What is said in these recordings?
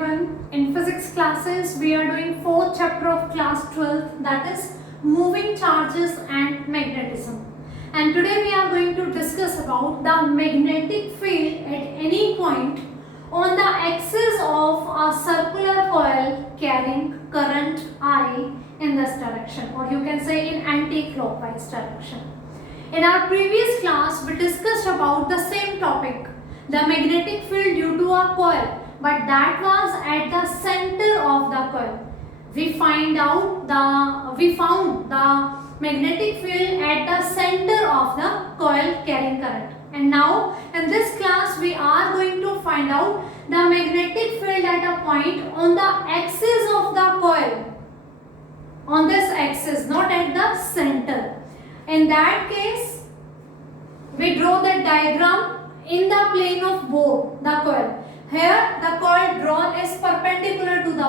everyone. In physics classes, we are doing fourth chapter of class 12, that is moving charges and magnetism. And today we are going to discuss about the magnetic field at any point on the axis of a circular coil carrying current I in this direction, or you can say in anti-clockwise direction. In our previous class, we discussed about the same topic, the magnetic field due to a coil, but that was at the center of the coil. We found the magnetic field at the center of the coil carrying current. And now in this class we are going to find out the magnetic field at a point on the axis of the coil. On this axis, not at the center. In that case, we draw the diagram in the plane of board, the coil. Here the coil drawn is perpendicular to the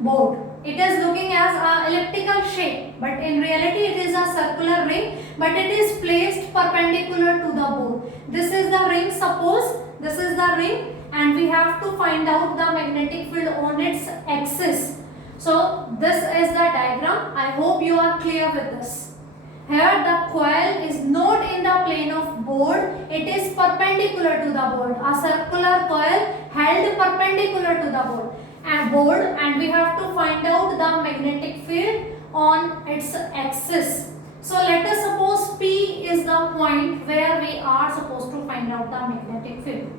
board. It is looking as an elliptical shape, but in reality it is a circular ring, but it is placed perpendicular to the board. This is the ring, suppose this is the ring, and we have to find out the magnetic field on its axis. So this is the diagram. I hope you are clear with this. Here the coil is not in the plane of board, it is perpendicular to the board. A circular coil held perpendicular to the board, and we have to find out the magnetic field on its axis. So let us suppose P is the point where we are supposed to find out the magnetic field.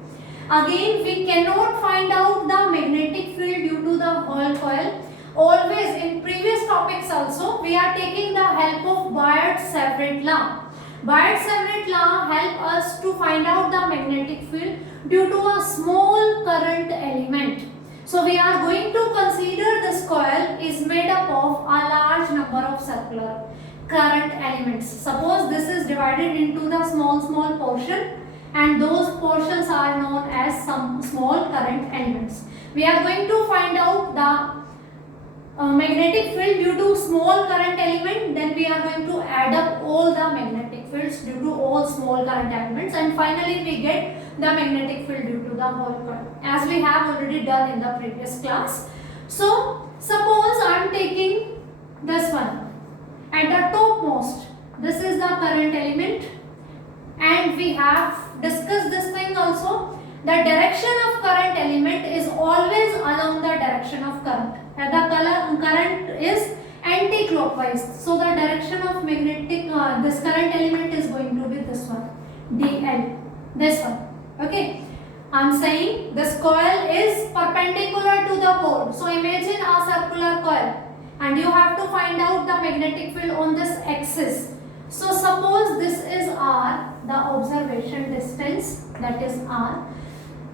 Again, we cannot find out the magnetic field due to the whole coil. Always in previous topics also we are taking the help of Biot-Savart law. Biot-Savart law help us to find out the magnetic field due to a small current element. So we are going to consider this coil is made up of a large number of circular current elements. Suppose this is divided into the small portion, and those portions are known as some small current elements. We are going to find out the magnetic field due to small current element, then we are going to add up all the magnetic fields due to all small current elements, and finally we get the magnetic field due to the whole coil, as we have already done in the previous class. So suppose I am taking this one at the topmost. This is the current element, and we have discussed this thing also. The direction of current element is always along the direction of current. And the current is anti-clockwise. So the direction of magnetic this current element is going to be this one, dl. This one. Okay. I am saying this coil is perpendicular to the board. So imagine a circular coil, and you have to find out the magnetic field on this axis. So suppose this is r, the observation distance, that is r.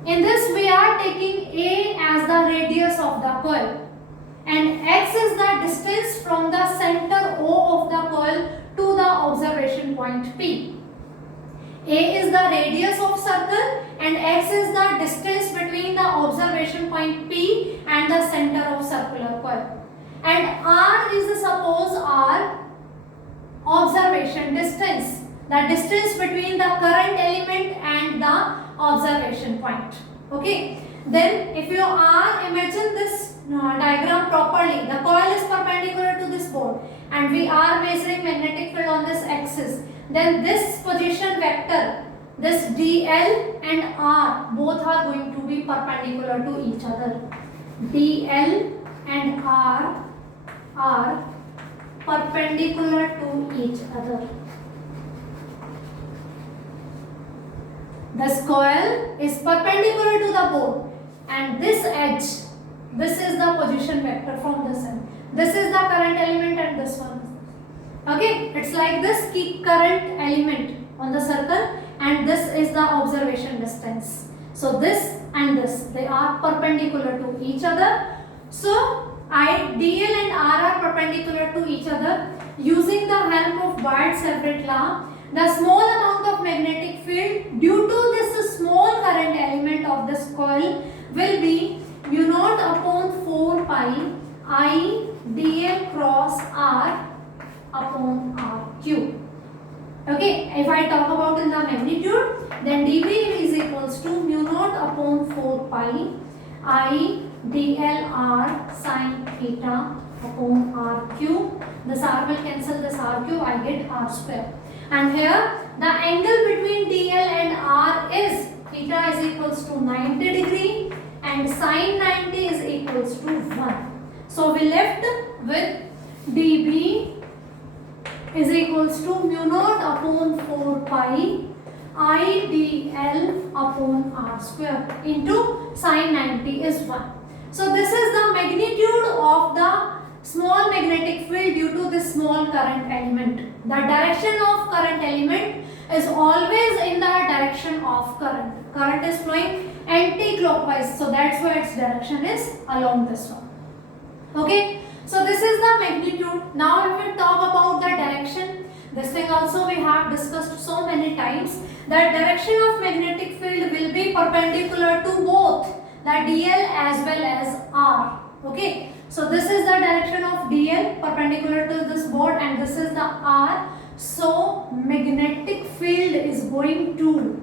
In this we are taking A as the radius of the coil, and x is the distance from the center O of the coil to the observation point P. A is the radius of circle and x is the distance between the observation point P and the center of circular coil. And R is, suppose R, observation distance, the distance between the current element and the observation point. Okay, then if you are imagine this diagram properly, the coil is perpendicular to this board and we are measuring magnetic field on this axis, then this position vector, this dl and r, both are going to be perpendicular to each other. dl and r are perpendicular to each other. This coil is perpendicular to the board, and this edge, this is the position vector from this end. This is the current element and this one. Okay, it's like this key current element on the circle, and this is the observation distance. So this and this, they are perpendicular to each other. So dl and r are perpendicular to each other. Using the help of Biot-Savart law, the small amount of magnetic field due to this small current element of this coil will be u0 upon 4 pi I dl cross r upon r cube. Okay, if I talk about in the magnitude, then dV is equals to mu0 upon 4 pi I dl r sine theta upon r cube. This r will cancel this r cube, I get r square. And here the angle between dl and r is theta is equals to 90 degree and sine 90 is equals to 1. So we left with dB is equals to mu naught upon 4 pi I dl upon r square into sine 90 is 1. So this is the magnitude of the small magnetic field due to this small current element. The direction of current element is always in the direction of current. Current is flowing anti-clockwise, so that's why its direction is along this one. Okay, so this is the magnitude. Now if we talk about the direction, this thing also we have discussed so many times, that direction of magnetic field will be perpendicular to both the dl as well as r. Okay, so this is the direction of dl perpendicular to this board and this is the r. So magnetic field is going to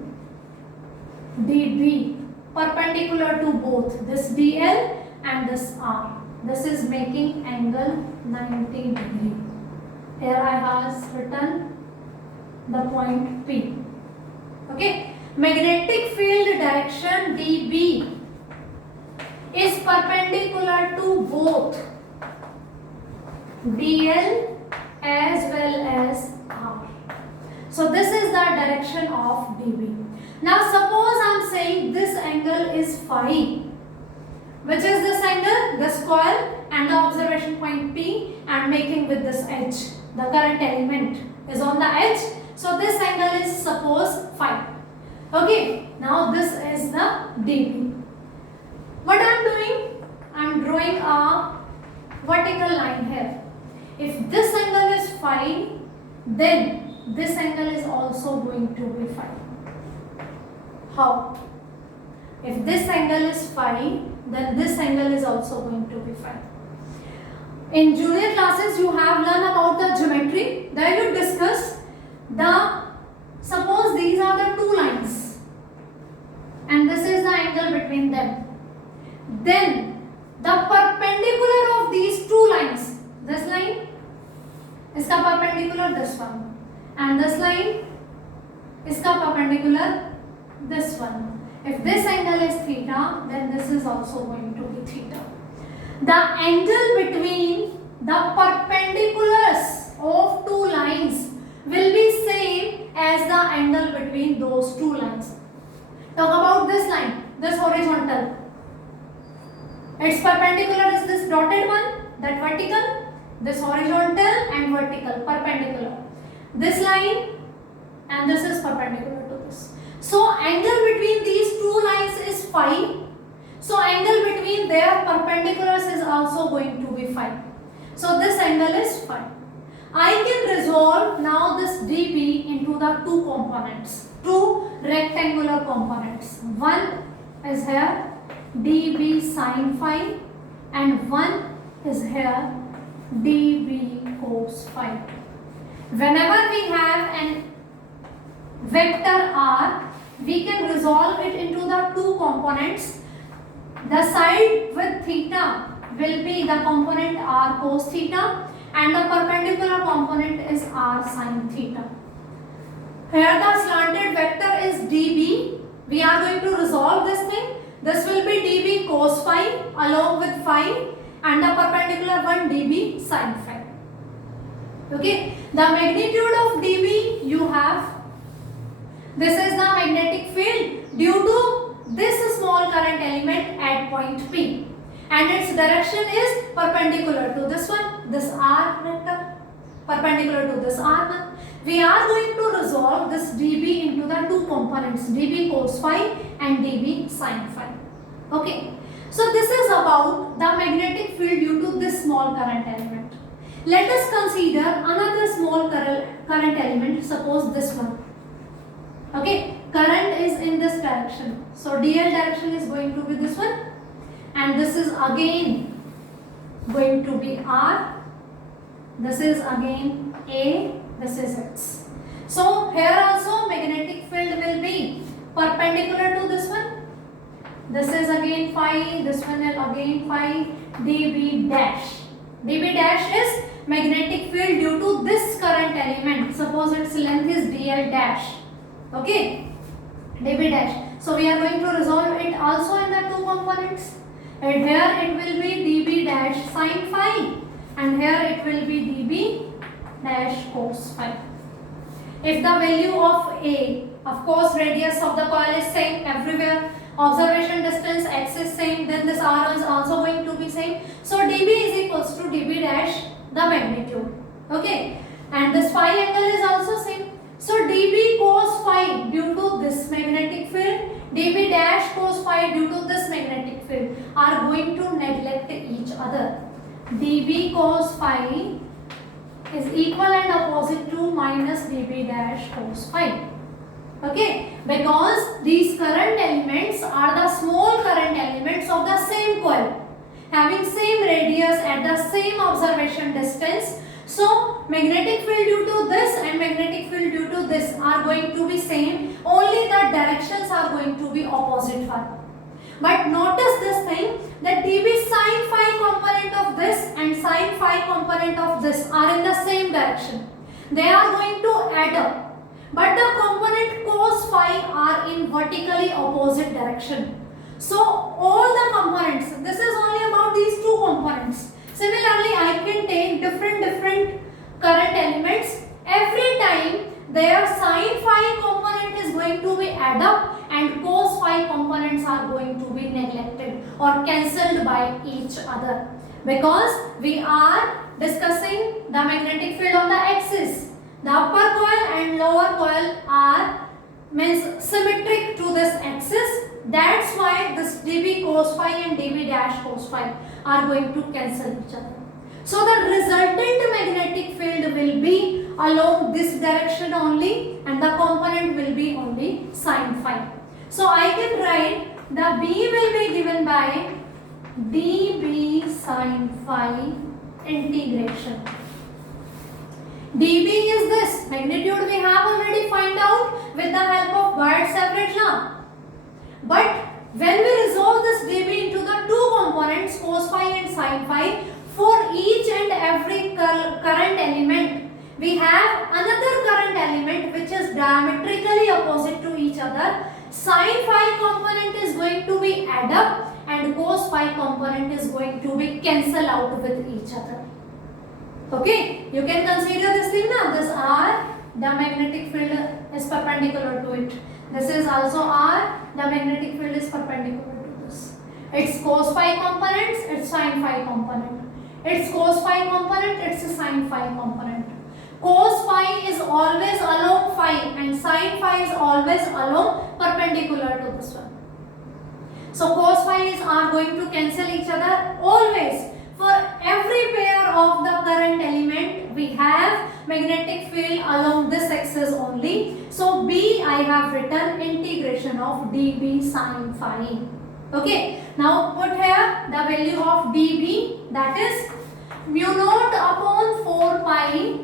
dB perpendicular to both this dl and this r. This is making angle 90 degree. Here I have written the point P. Okay, magnetic field direction dB is perpendicular to both dl as well as r. So this is the direction of dB. Now suppose I am saying this angle is phi. Which is this angle? This coil and the observation point P and making with this edge. The current element is on the edge. So this angle is suppose phi. Okay, now this is the dB. What I am doing? I am drawing a vertical line here. If this angle is phi, then this angle is also going to be phi. How? If this angle is phi, then this angle is also going to be phi. In junior classes, you have learned about the geometry. There you discuss suppose these are the two lines and this is the angle between them. Then the perpendicular of these two lines, this line is perpendicular this one and this line is perpendicular this one. If this angle is theta, then this is also going to be theta. The angle between the perpendiculars of two lines will be same as the angle between those two lines. Talk about this line, this horizontal. Its perpendicular is this dotted one, that vertical, this horizontal and vertical, perpendicular. This line and this is perpendicular to this. So angle between these two lines is phi. So angle between their perpendiculars is also going to be phi. So this angle is phi. I can resolve now this dB into the two components, two rectangular components. One is here dB sine phi and one is here dB cos phi. Whenever we have an vector r, we can resolve it into the two components. The side with theta will be the component r cos theta and the perpendicular component is r sin theta. Here the slanted vector is dB. We are going to resolve this thing. This will be dB cos phi along with phi and the perpendicular one dB sin phi. Okay, the magnitude of dB you have. This is the magnetic field due to this small current element at point P and its direction is perpendicular to this one, this r vector, perpendicular to this r1. We are going to resolve this dB into the two components, dB cos phi and dB sin phi. Okay, so this is about the magnetic field due to this small current element. Let us consider another small current element, suppose this one. Okay, current is in this direction. So dl direction is going to be this one and this is again going to be r. This is again a, this is x. So here also magnetic field will be perpendicular to this one. this is again phi, this one is again phi, dB dash. dB dash is magnetic field due to this current element. Suppose its length is dl dash. Okay, dB dash. So we are going to resolve it also in the two components. And here it will be dB dash sin phi, and here it will be dB dash cos phi. If the value of A, of course radius of the coil is same everywhere, observation distance x is same, then this r is also going to be same. So dB is equals to dB dash the magnitude. Okay, and this phi angle is also same. So dB cos phi due to this magnetic field, dB dash cos phi due to this magnetic field are going to neglect each other. dB cos phi is equal and opposite to minus dB dash cos phi. Okay, because these current elements are the small current elements of the same coil, having same radius at the same observation distance. So magnetic field due to this and magnetic field due to this are going to be same, only the directions are going to be opposite one. But notice this thing, that dB sin phi component of this and sin phi component of this are in the same direction. They are going to add up, but the component cos phi are in vertically opposite direction. So all the components, this is only about these two components. Similarly, I can take different current elements. Every time their sin phi component is going to be add up and cos phi components are going to be neglected or cancelled by each other, because we are discussing the magnetic field on the axis. The upper coil and lower coil are means symmetric to this axis. That's why this dB cos phi and dB dash cos phi are going to cancel each other. So the resultant magnetic field will be along this direction only, and the component will be only sin phi. So I can write the B will be given by dB sin phi integration. dB is this magnitude we have already find out with the help of Bird's average law. But when we resolve this dB into the two components cos phi and sin phi, for each and every current element we have another current element which is diametrically opposite to each other. Sin phi component is going to be add up and cos phi component is going to be cancel out with each other. Okay, you can consider this thing now. This R, the magnetic field is perpendicular to it. This is also R, the magnetic field is perpendicular to this. It's cos phi components, it's sin phi component. It's cos phi component, it's a sin phi component. Cos phi is always along phi and sin phi is always along perpendicular to this one. So cos phi are going to cancel each other always. For every pair of the current element we have magnetic field along this axis only. So B I have written integration of dB sin phi. Okay, now put here the value of dB, that is mu naught upon 4 pi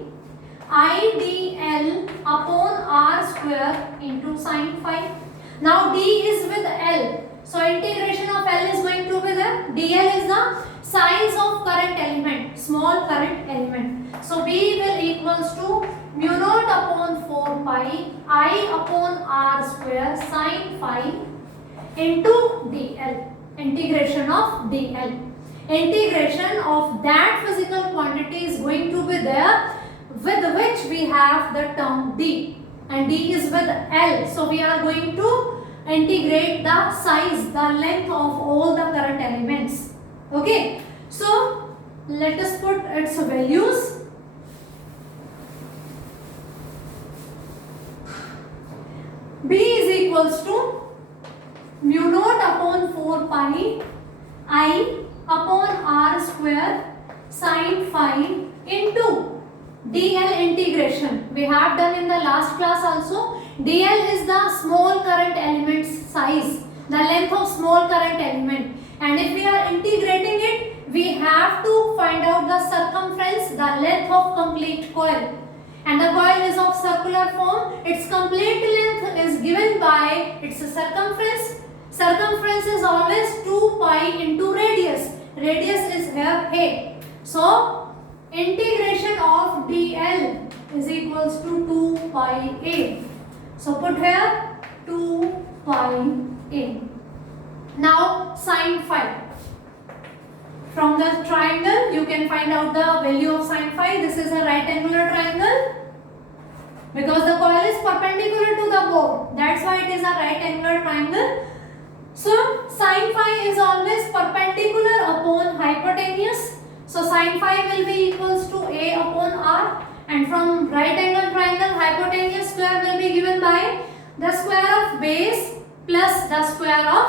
IDL upon R square into sin phi. Now D is with L, so integration of L is going to be there. DL is the size of current element, small current element. So B will equals to mu naught upon 4 pi I upon R square sin phi into DL, integration of DL. Integration of that physical quantity is going to be there, with which we have the term D, and D is with L. So we are going to integrate the size, the length of all the current elements. Okay, so let us put its values. B is equals to mu naught upon 4 pi I upon R square sin phi into DL integration. We have done in the last class also. DL is the small current element's size, the length of small current element. And if we are integrating it, we have to find out the circumference, the length of complete coil. And the coil is of circular form. Its complete length is given by its circumference. Circumference is always 2 pi into radius. Radius is here a. So integration of dl is equals to 2 pi a. So put here 2 pi a. Now sin phi. From the triangle you can find out the value of sin phi. This is a right angular triangle. Because the coil is perpendicular to the board, that's why it is a right angular triangle. So sin phi is always perpendicular upon hypotenuse. So sin phi will be equals to a upon r, and from right angle triangle hypotenuse square will be given by the square of base plus the square of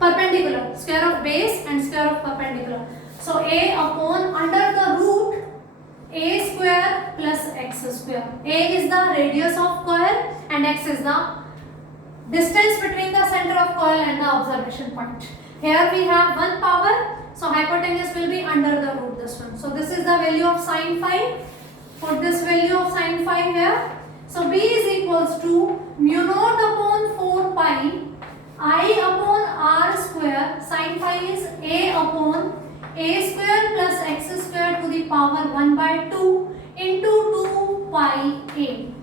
perpendicular, square of base and square of perpendicular. So a upon under the root a square plus x square. A is the radius of coil and x is the distance between the center of coil and the observation point. Here we have one power, so hypotenuse will be under the root this one. So this is the value of sin phi. Put this value of sin phi here. So B is equals to mu naught upon 4 pi I upon r square. Sin phi is a upon a square plus x square to the power 1 by 2 into 2 pi a.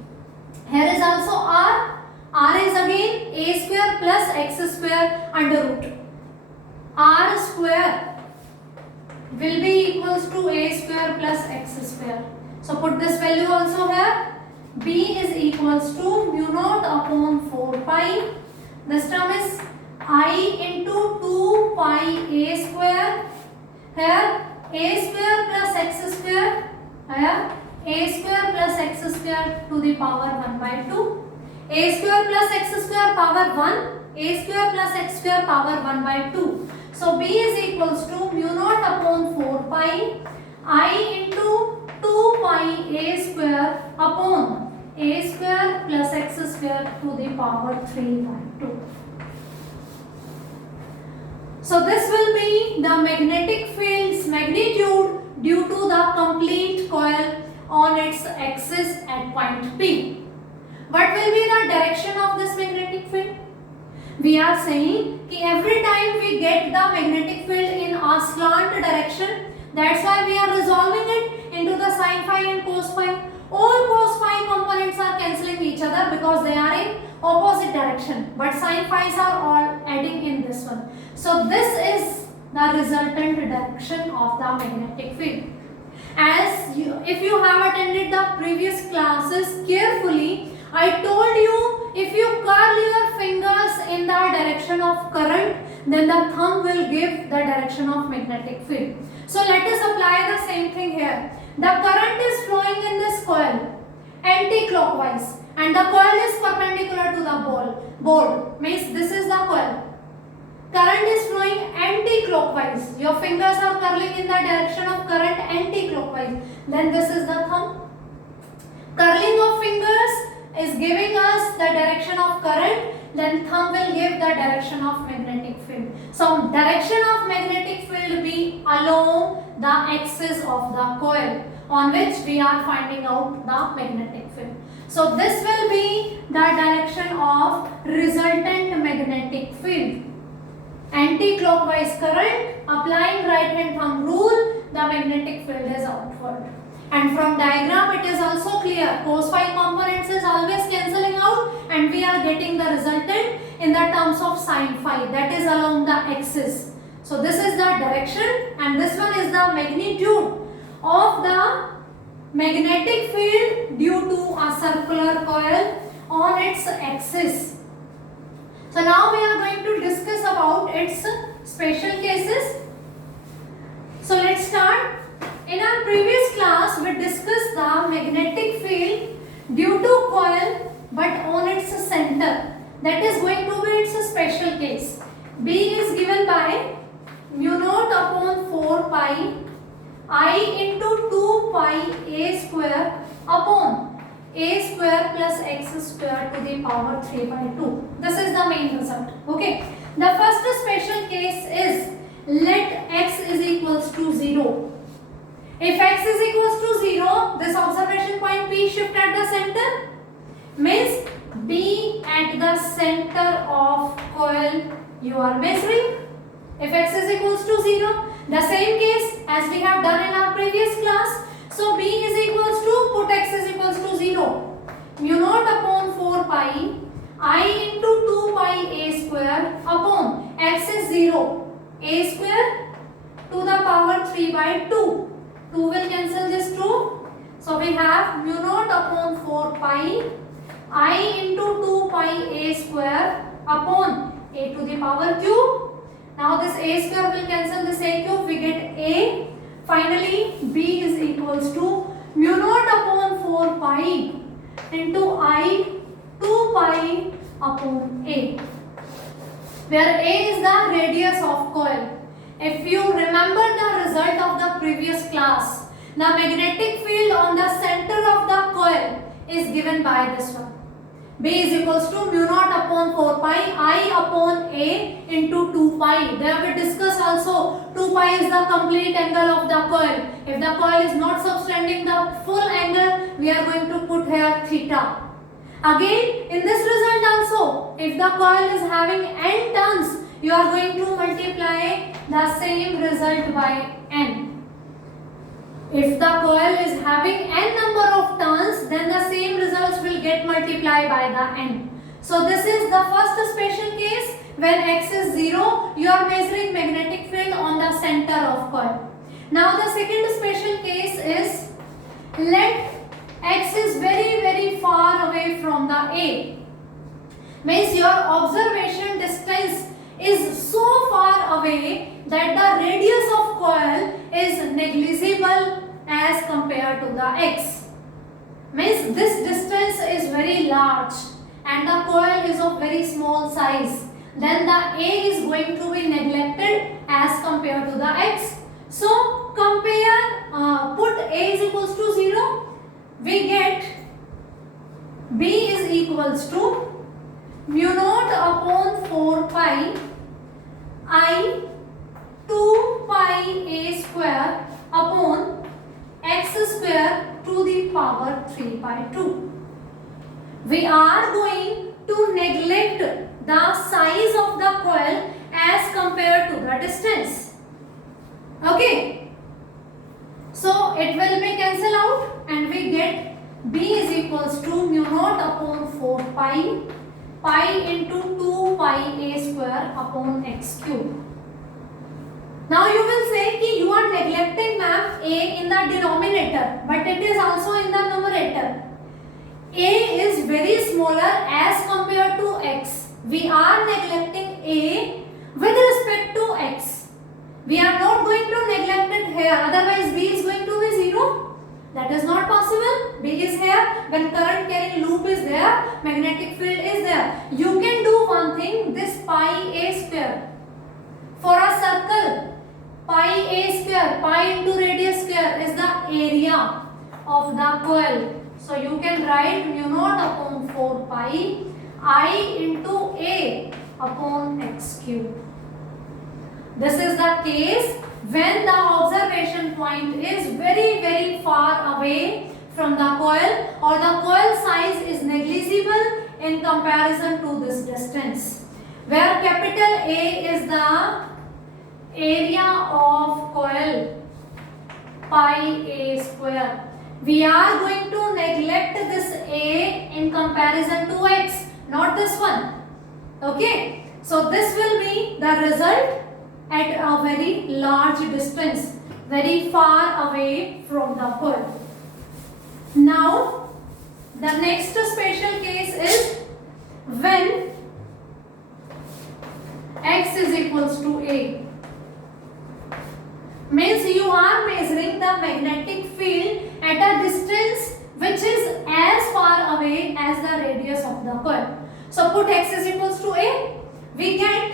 Here is also r. R is again a square plus x square under root. R square will be equals to a square plus x square. So put this value also here. B is equals to mu naught upon 4 pi. This term is I into 2 pi a square. Here a square plus x square. Here a square plus x square to the power 1 by 2. A square plus x square power 1. A square plus x square power 1 by 2. So B is equals to mu naught upon 4 pi I into 2 pi a square upon a square plus x square to the power 3 by 2. So this will be the magnetic field's magnitude due to the complete coil on its axis at point P. What will be the direction of this magnetic field? We are saying that every time we get the magnetic field in a slant direction, that's why we are resolving it into the sin phi and cos phi. All cos phi components are cancelling each other because they are in opposite direction, but sin phi's are all adding in this one. So this is the resultant direction of the magnetic field. If you have attended the previous classes carefully, I told you if you curl your fingers in the direction of current, then the thumb will give the direction of magnetic field. So let us apply the same thing here. The current is flowing in this coil anti-clockwise and the coil is perpendicular to the board. Means this is the coil. Current is flowing anti-clockwise. Your fingers are curling in the direction of current anti-clockwise. Then this is the thumb. Curling of fingers is giving us the direction of current. Then thumb will give the direction of magnetic field. So direction of magnetic field will be along the axis of the coil on which we are finding out the magnetic field. So this will be the direction of resultant magnetic field. Anti-clockwise current, applying right hand thumb rule, the magnetic field is outward. And from diagram it is also clear, cos phi components is always cancelling out and we are getting the resultant in the terms of sin phi, that is along the axis. So this is the direction and this one is the magnitude of the magnetic field due to a circular coil on its axis. So now we are going to discuss about its special cases. So let's start. In our previous class we discussed the magnetic field due to coil but on its center. That is going to be its special case. B is given by mu naught upon 4 pi I into 2 pi a square upon a square plus x square to the power 3 by 2. This is the main result. Okay. The first special case is let x is equals to 0. If x is equals to 0, this observation point P shift at the center means B at the center of coil you are measuring. If x is equals to 0, the same case as we have done in our previous class. So B is equals to, put x is equals to 0. Mu naught upon 4 pi I into 2 pi a square upon x is 0. A square to the power 3 by 2. 2 will cancel this 2. So we have mu naught upon 4 pi I into 2 pi a square upon a to the power cube. Now this a square will cancel this a cube, we get a. Finally B is equals to mu naught upon 4 pi into I 2 pi upon a, where a is the radius of coil. If you remember the result of the previous class, the magnetic field on the center of the coil is given by this one. B is equals to mu naught upon 4 pi I upon a into 2 pi. There we discuss also 2 pi is the complete angle of the coil. If the coil is not subtending the full angle, we are going to put here theta. Again, in this result also, if the coil is having n turns, you are going to multiply the same result by n. If the coil is having n number of turns, then the same results will get multiplied by the n. So this is the first special case. When x is 0, you are measuring magnetic field on the center of coil. Now the second special case is, let x is very far away from the A. Means your observation distance is so far away that the radius of coil is negligible as compared to the x. Means this distance is very large and the coil is of very small size. Then the A is going to be neglected as compared to the x. So compare, put A is equals to 0. We get B is equals to mu naught upon 4 pi I 2 pi a square upon x square to the power 3 by 2. We are going to neglect the size of the coil as compared to the distance. Okay. So it will be cancelled out and we get B is equals to mu naught upon 4 pi into 2 pi a square upon x cube. Now you will say कि you are neglecting ma'am A in the denominator, but it is also in the numerator. A is very smaller as compared to x. We are neglecting A with respect to x. We are not going to neglect it here, otherwise B is going to be 0. That is not possible. B is here. When current carrying loop is there, magnetic field is there. You can do one thing, this pi a square. For a circle, pi a square, pi into radius square is the area of the coil. So you can write mu naught upon 4 pi I into a upon x cube. This is the case when the observation point is very far away from the coil or the coil size is negligible in comparison to this distance. Where capital A is the area of coil pi a square. We are going to neglect this A in comparison to x, not this one. Okay. So this will be the result at a very large distance, very far away from the coil. Now the next special case is when x is equals to A. Means you are measuring the magnetic field at a distance which is as far away as the radius of the coil. So put x is equals to A. We get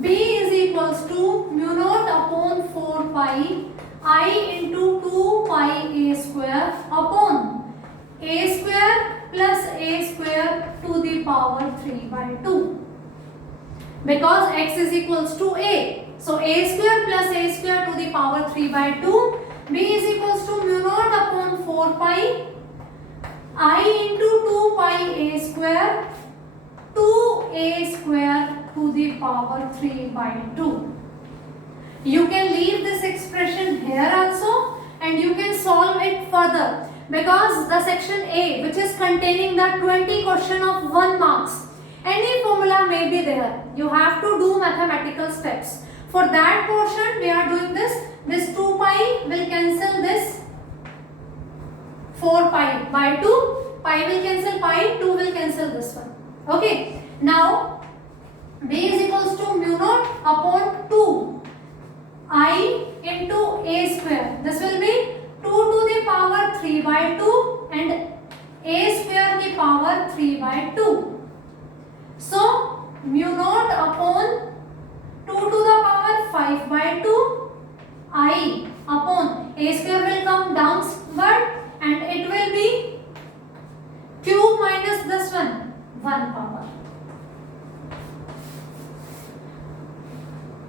B is equals to mu naught upon 4 pi I into 2 pi a square upon a square plus a square to the power 3 by 2. Because x is equals to A. So a square plus a square to the power 3 by 2. B is equals to mu naught upon 4 pi I into 2 pi a square a square to the power 3 by 2. You can leave this expression here also and you can solve it further, because the section A, which is containing the 20 question of 1 marks, any formula may be there. You have to do mathematical steps. For that portion we are doing this 2 pi will cancel this 4 pi by 2, pi will cancel pi, 2 will cancel this one. Okay, now B is equals to mu naught upon 2 I into a square. This will be 2 to the power 3 by 2 and a square the power 3 by 2. So mu naught upon 2 to the power 5 by 2 I upon a square will come downward and it will be cube minus this one 1 power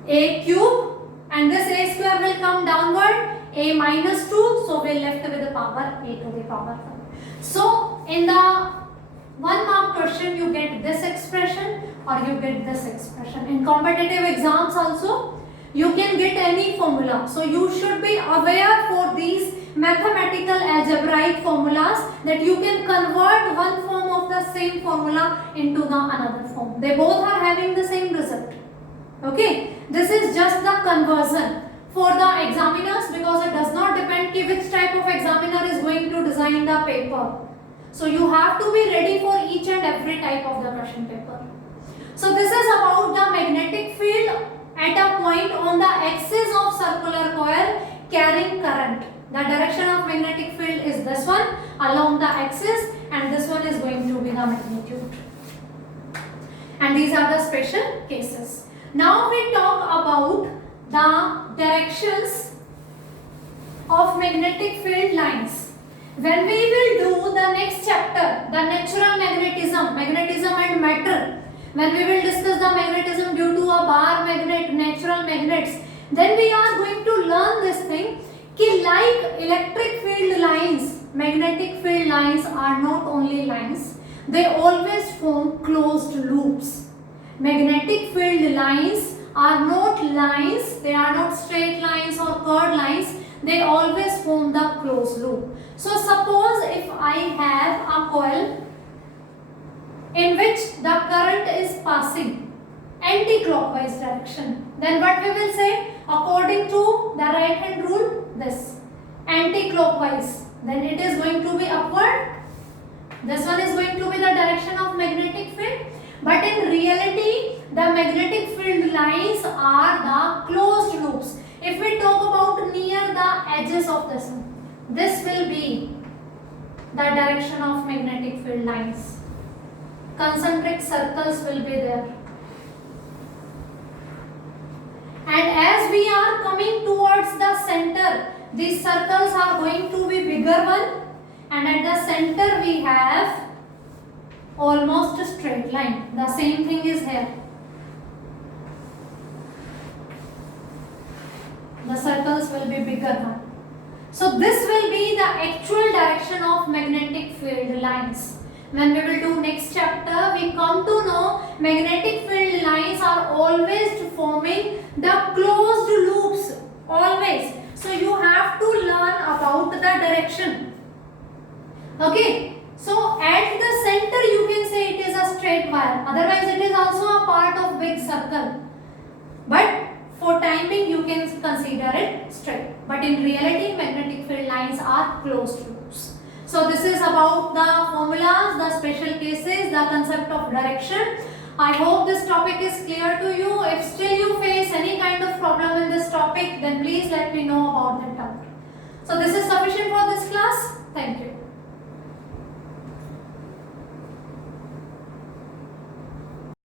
a cube, and this a square will come downward, a minus 2, so we are left with the power a to the power 5. So in the 1 mark question you get this expression or you get this expression. In competitive exams also you can get any formula. So you should be aware for these mathematical algebraic formulas that you can convert one form of the same formula into the another form. They both are having the same result. Okay, this is just the conversion for the examiners, because it does not depend which type of examiner is going to design the paper. So you have to be ready for each and every type of the question paper. So this is about the magnetic field at a point on the axis of circular coil carrying current. The direction of magnetic field is this one along the axis, and this one is going to be the magnitude. And these are the special cases. Now we talk about the directions of magnetic field lines. When we will do the next chapter, the natural magnetism and matter, when we will discuss the magnetism due to a bar magnet, natural magnets, then we are going to learn this thing कि like electric field lines, magnetic field lines are not only lines, they always form closed loops. Magnetic field lines are not lines, they are not straight lines or curved lines, they always form the closed loop. So suppose if I have a coil in which the current is passing anti-clockwise direction, then what we will say, according to the right hand rule, this anti-clockwise, then it is going to be upward. This one is going to be the direction of magnetic field. But in reality, the magnetic field lines are the closed loops. If we talk about near the edges of this one, this will be the direction of magnetic field lines. Concentric circles will be there. And as we are coming towards the center, these circles are going to be bigger one, and at the center we have almost a straight line. The same thing is here. The circles will be bigger one. So this will be the actual direction of magnetic field lines. When we will do next chapter, we come to know magnetic field lines are always forming the closed loops, always. So you have to learn about the direction. Okay. So at the center you can say it is a straight wire, otherwise it is also a part of big circle. But for timing you can consider it straight. But in reality magnetic field lines are closed loops. So this is about the formulas, the special cases, the concept of direction. I hope this topic is clear to you. If still you face any kind of problem in this topic, then please let me know about that topic. So this is sufficient for this class. Thank you.